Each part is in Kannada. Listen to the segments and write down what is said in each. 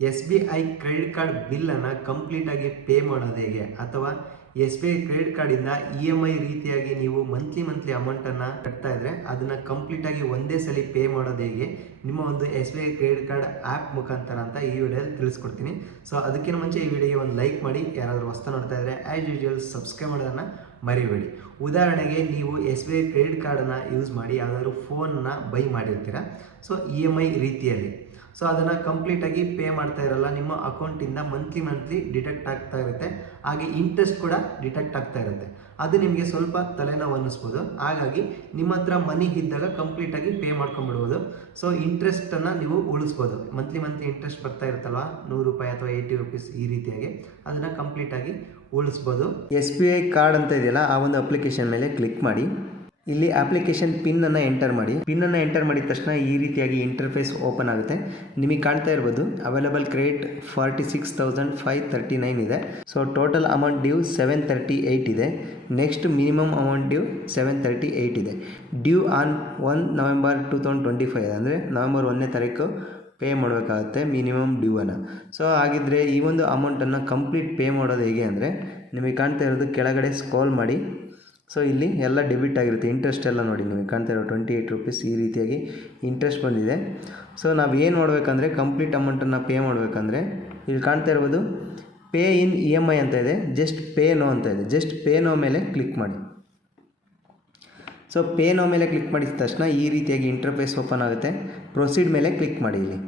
S B I credit card ಬಿಲ್ಲನ್ನು ಕಂಪ್ಲೀಟಾಗಿ ಪೇ ಮಾಡೋದು ಹೇಗೆ, ಅಥವಾ ಎಸ್ ಬಿ ಐ ಕ್ರೆಡಿಟ್ ಕಾರ್ಡಿಂದ EMI ರೀತಿಯಾಗಿ ನೀವು ಮಂತ್ಲಿ ಅಮೌಂಟನ್ನು ಕಟ್ತಾ ಇದ್ರೆ ಅದನ್ನು ಕಂಪ್ಲೀಟಾಗಿ ಒಂದೇ ಸಲ ಪೇ ಮಾಡೋದು ಹೇಗೆ ನಿಮ್ಮ ಒಂದು S B I credit card app ಮುಖಾಂತರ ಅಂತ ಈ ವಿಡಿಯೋದಲ್ಲಿ ತಿಳಿಸ್ಕೊಡ್ತೀನಿ. ಸೊ ಅದಕ್ಕಿಂತ ಮುಂಚೆ ಈ ವಿಡಿಯೋಗೆ ಒಂದು ಲೈಕ್ ಮಾಡಿ, ಯಾರಾದರೂ ಹೊಸ್ತಾ ನೋಡ್ತಾ ಇದ್ದರೆ ಆ್ಯಸ್ ಯೂಶುವಲ್ ಸಬ್ಸ್ಕ್ರೈಬ್ ಮಾಡೋದನ್ನು ಮರಿಬೇಡಿ. ಉದಾಹರಣೆಗೆ ನೀವು ಎಸ್ ಬಿ ಐ ಕ್ರೆಡಿಟ್ ಕಾರ್ಡನ್ನು ಯೂಸ್ ಮಾಡಿ ಯಾವುದಾದ್ರೂ ಫೋನನ್ನು ಬೈ ಮಾಡಿರ್ತೀರ, ಸೊ EMI ರೀತಿಯಲ್ಲಿ. ಸೊ ಅದನ್ನು ಕಂಪ್ಲೀಟಾಗಿ ಪೇ ಮಾಡ್ತಾ ಇರಲ್ಲ, ನಿಮ್ಮ ಅಕೌಂಟಿಂದ ಮಂತ್ಲಿ ಡಿಟೆಕ್ಟ್ ಆಗ್ತಾ ಇರುತ್ತೆ, ಹಾಗೆ ಇಂಟ್ರೆಸ್ಟ್ ಕೂಡ ಡಿಟೆಕ್ಟ್ ಆಗ್ತಾ ಇರುತ್ತೆ. ಅದು ನಿಮಗೆ ಸ್ವಲ್ಪ ತಲೆನೋವು ಅನ್ನಿಸ್ಬೋದು. ಹಾಗಾಗಿ ನಿಮ್ಮ ಹತ್ರ ಮನಿ ಇದ್ದಾಗ ಕಂಪ್ಲೀಟಾಗಿ ಪೇ ಮಾಡ್ಕೊಂಡ್ಬಿಡ್ಬೋದು. ಸೊ ಇಂಟ್ರೆಸ್ಟನ್ನು ನೀವು ಉಳಿಸ್ಬೋದು. ಮಂತ್ಲಿ ಇಂಟ್ರೆಸ್ಟ್ ಬರ್ತಾ ಇರುತ್ತಲ್ವ, ₹100 ಅಥವಾ ₹80 ಈ ರೀತಿಯಾಗಿ ಅದನ್ನು ಕಂಪ್ಲೀಟಾಗಿ ಉಳಿಸ್ಬೋದು. SBI ಕಾರ್ಡ್ ಅಂತ ಇದೆಯಲ್ಲ, ಆ ಒಂದು ಅಪ್ಲಿಕೇಶನ್ ಮೇಲೆ ಕ್ಲಿಕ್ ಮಾಡಿ. ಇಲ್ಲಿ ಅಪ್ಲಿಕೇಶನ್ ಪಿನ್ನನ್ನು ಎಂಟರ್ ಮಾಡಿ. ಪಿನ್ನನ್ನು ಎಂಟರ್ ಮಾಡಿದ ತಕ್ಷಣ ಈ ರೀತಿಯಾಗಿ ಇಂಟರ್ಫೇಸ್ ಓಪನ್ ಆಗುತ್ತೆ. ನಿಮಗೆ ಕಾಣ್ತಾ ಇರ್ಬೋದು ಅವೈಲೇಬಲ್ ಕ್ರೆಡಿಟ್ 46,539 ಇದೆ. ಸೊ ಟೋಟಲ್ ಅಮೌಂಟ್ ಡ್ಯೂ 738 ಇದೆ. ನೆಕ್ಸ್ಟ್ ಮಿನಿಮಮ್ ಅಮೌಂಟ್ ಡ್ಯೂ 738 ಇದೆ. ಡ್ಯೂ ಆನ್ 1 ನವೆಂಬರ್ 2025 ಅಂದರೆ ನವೆಂಬರ್ 1ನೇ ತಾರೀಕು ಪೇ ಮಾಡಬೇಕಾಗುತ್ತೆ ಮಿನಿಮಮ್ ಡ್ಯೂವನ್ನು. ಸೊ ಹಾಗಿದ್ರೆ ಈ ಒಂದು ಅಮೌಂಟನ್ನು ಕಂಪ್ಲೀಟ್ ಪೇ ಮಾಡೋದು ಹೇಗೆ ಅಂದರೆ, ನಿಮಗೆ ಕಾಣ್ತಾ ಇರೋದು ಕೆಳಗಡೆ ಸ್ಕ್ರೋಲ್ ಮಾಡಿ. ಸೊ ಇಲ್ಲಿ ಎಲ್ಲ ಡೆಬಿಟ್ ಆಗಿರುತ್ತೆ. ಇಂಟ್ರೆಸ್ಟ್ ಎಲ್ಲ ನೋಡಿ, ನಿಮಗೆ ಕಾಣ್ತಾ ಇರೋ ₹28 ಈ ರೀತಿಯಾಗಿ ಇಂಟ್ರೆಸ್ಟ್ ಬಂದಿದೆ. ಸೊ ನಾವು ಏನು ಮಾಡಬೇಕಂದ್ರೆ, ಕಂಪ್ಲೀಟ್ ಅಮೌಂಟನ್ನು ಪೇ ಮಾಡಬೇಕಂದ್ರೆ ಇಲ್ಲಿ ಕಾಣ್ತಾ ಇರ್ಬೋದು ಪೇ ಇನ್ EMI ಅಂತ ಇದೆ, ಜಸ್ಟ್ ಪೇ ನೋ ಅಂತ ಇದೆ. ಜಸ್ಟ್ ಪೇ ನೋ ಮೇಲೆ ಕ್ಲಿಕ್ ಮಾಡಿ. ಸೊ ಪೇ ನೋ ಮೇಲೆ ಕ್ಲಿಕ್ ಮಾಡಿದ ತಕ್ಷಣ ಈ ರೀತಿಯಾಗಿ ಇಂಟರ್ಫೇಸ್ ಓಪನ್ ಆಗುತ್ತೆ. ಪ್ರೊಸೀಡ್ ಮೇಲೆ ಕ್ಲಿಕ್ ಮಾಡಿ. ಇಲ್ಲಿ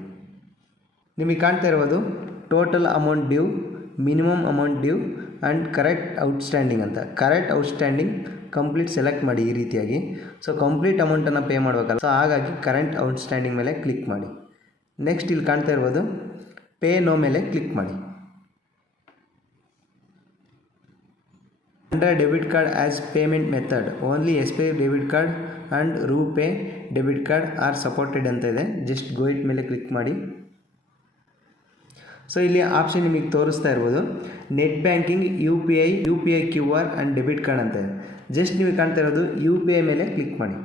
ನಿಮಗೆ ಕಾಣ್ತಾ ಇರ್ಬೋದು total amount due, minimum amount due and correct outstanding ಅಂತ. ಕರೆಕ್ಟ್ ಔಟ್ಸ್ಟ್ಯಾಂಡಿಂಗ್ ಕಂಪ್ಲೀಟ್ ಸೆಲೆಕ್ಟ್ ಮಾಡಿ ಈ ರೀತಿಯಾಗಿ. ಸೊ ಕಂಪ್ಲೀಟ್ ಅಮೌಂಟನ್ನು ಪೇ ಮಾಡಬೇಕಲ್ಲ, ಸೊ ಹಾಗಾಗಿ ಕರೆಂಟ್ ಔಟ್ಸ್ಟ್ಯಾಂಡಿಂಗ್ ಮೇಲೆ ಕ್ಲಿಕ್ ಮಾಡಿ. ನೆಕ್ಸ್ಟ್ ಇಲ್ಲಿ ಕಾಣ್ತಾ ಇರ್ಬೋದು ಪೇ ನೋ ಮೇಲೆ ಕ್ಲಿಕ್ ಮಾಡಿ. Under debit card as payment method only SBI debit card and RuPay debit card are supported ಅಂತ ಇದೆ. ಜಸ್ಟ್ ಗೋ ಇಟ್ ಮೇಲೆ ಕ್ಲಿಕ್ ಮಾಡಿ. ಸೊ ಇಲ್ಲಿ ಆಪ್ಷನ್ ನಿಮಗೆ ತೋರಿಸ್ತಾ ಇರ್ಬೋದು net banking, UPI QR and debit card ಅಂತ ಇದೆ. ಜಸ್ಟ್ ನೀವು ಕಾಣ್ತಾ ಇರೋದು UPI ಮೇಲೆ ಕ್ಲಿಕ್ ಮಾಡಿ.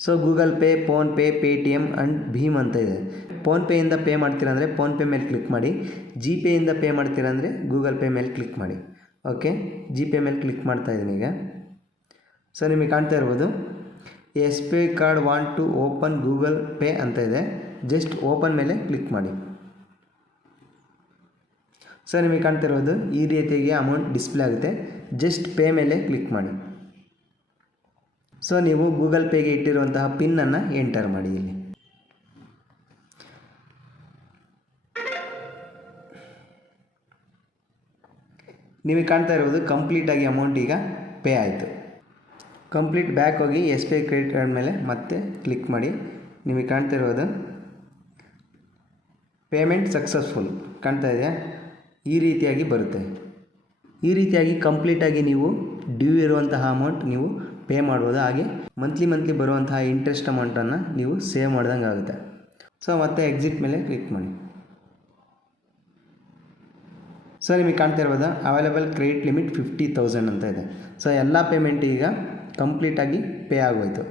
So Google Pay, PhonePe, Paytm and Bhim ಅಂತ ಇದೆ. ಫೋನ್ಪೇಯಿಂದ ಪೇ ಮಾಡ್ತೀರಾ ಅಂದರೆ ಫೋನ್ಪೇ ಮೇಲೆ ಕ್ಲಿಕ್ ಮಾಡಿ. GPayಯಿಂದ ಪೇ ಮಾಡ್ತೀರಾ ಅಂದರೆ ಗೂಗಲ್ ಪೇ ಮೇಲೆ ಕ್ಲಿಕ್ ಮಾಡಿ. ಓಕೆ, GPay ಮೇಲೆ ಕ್ಲಿಕ್ ಮಾಡ್ತಾ ಇದ್ದೀನಿ ಈಗ. ಸೊ ನಿಮಗೆ ಕಾಣ್ತಾ ಇರ್ಬೋದು SBI card want to open Google Pay ಅಂತ ಇದೆ. ಜಸ್ಟ್ ಓಪನ್ ಮೇಲೆ ಕ್ಲಿಕ್ ಮಾಡಿ. ಸೊ ನಿಮಗೆ ಕಾಣ್ತಿರೋದು ಈ ರೀತಿಯಾಗಿ ಅಮೌಂಟ್ ಡಿಸ್ಪ್ಲೇ ಆಗುತ್ತೆ. ಜಸ್ಟ್ ಪೇ ಮೇಲೆ ಕ್ಲಿಕ್ ಮಾಡಿ. ಸೊ ನೀವು ಗೂಗಲ್ ಪೇಗೆ ಇಟ್ಟಿರುವಂತಹ ಪಿನ್ನನ್ನು ಎಂಟರ್ ಮಾಡಿ. ಇಲ್ಲಿ ನಿಮಗೆ ಕಾಣ್ತಾ ಇರೋದು ಕಂಪ್ಲೀಟಾಗಿ ಅಮೌಂಟ್ ಈಗ ಪೇ ಆಯಿತು. ಕಂಪ್ಲೀಟ್ ಬ್ಯಾಕ್ ಹೋಗಿ SBI ಕ್ರೆಡಿಟ್ ಕಾರ್ಡ್ ಮೇಲೆ ಮತ್ತೆ ಕ್ಲಿಕ್ ಮಾಡಿ. ನಿಮಗೆ ಕಾಣ್ತಾ ಇರೋದು ಪೇಮೆಂಟ್ ಸಕ್ಸಸ್ಫುಲ್ ಕಾಣ್ತಾ ಇದೆಯಾ, ಈ ರೀತಿಯಾಗಿ ಬರುತ್ತೆ. ಈ ರೀತಿಯಾಗಿ ಕಂಪ್ಲೀಟಾಗಿ ನೀವು ಡ್ಯೂ ಇರುವಂತಹ ಅಮೌಂಟ್ ನೀವು ಪೇ ಮಾಡ್ಬೋದು. ಹಾಗೆ ಮಂತ್ಲಿ ಬರುವಂತಹ ಇಂಟ್ರೆಸ್ಟ್ ಅಮೌಂಟನ್ನು ನೀವು ಸೇವ್ ಮಾಡ್ದಂಗೆ ಆಗುತ್ತೆ. ಸೊ ಮತ್ತೆ ಎಕ್ಸಿಟ್ ಮೇಲೆ ಕ್ಲಿಕ್ ಮಾಡಿ. ಸೊ ನಿಮಗೆ ಕಾಣ್ತಾ ಇರ್ಬೋದು ಅವೈಲೇಬಲ್ ಕ್ರೆಡಿಟ್ ಲಿಮಿಟ್ 50,000 ಅಂತ ಇದೆ. ಸೊ ಎಲ್ಲ ಪೇಮೆಂಟ್ ಈಗ ಕಂಪ್ಲೀಟಾಗಿ ಪೇ ಆಗೋಯ್ತು.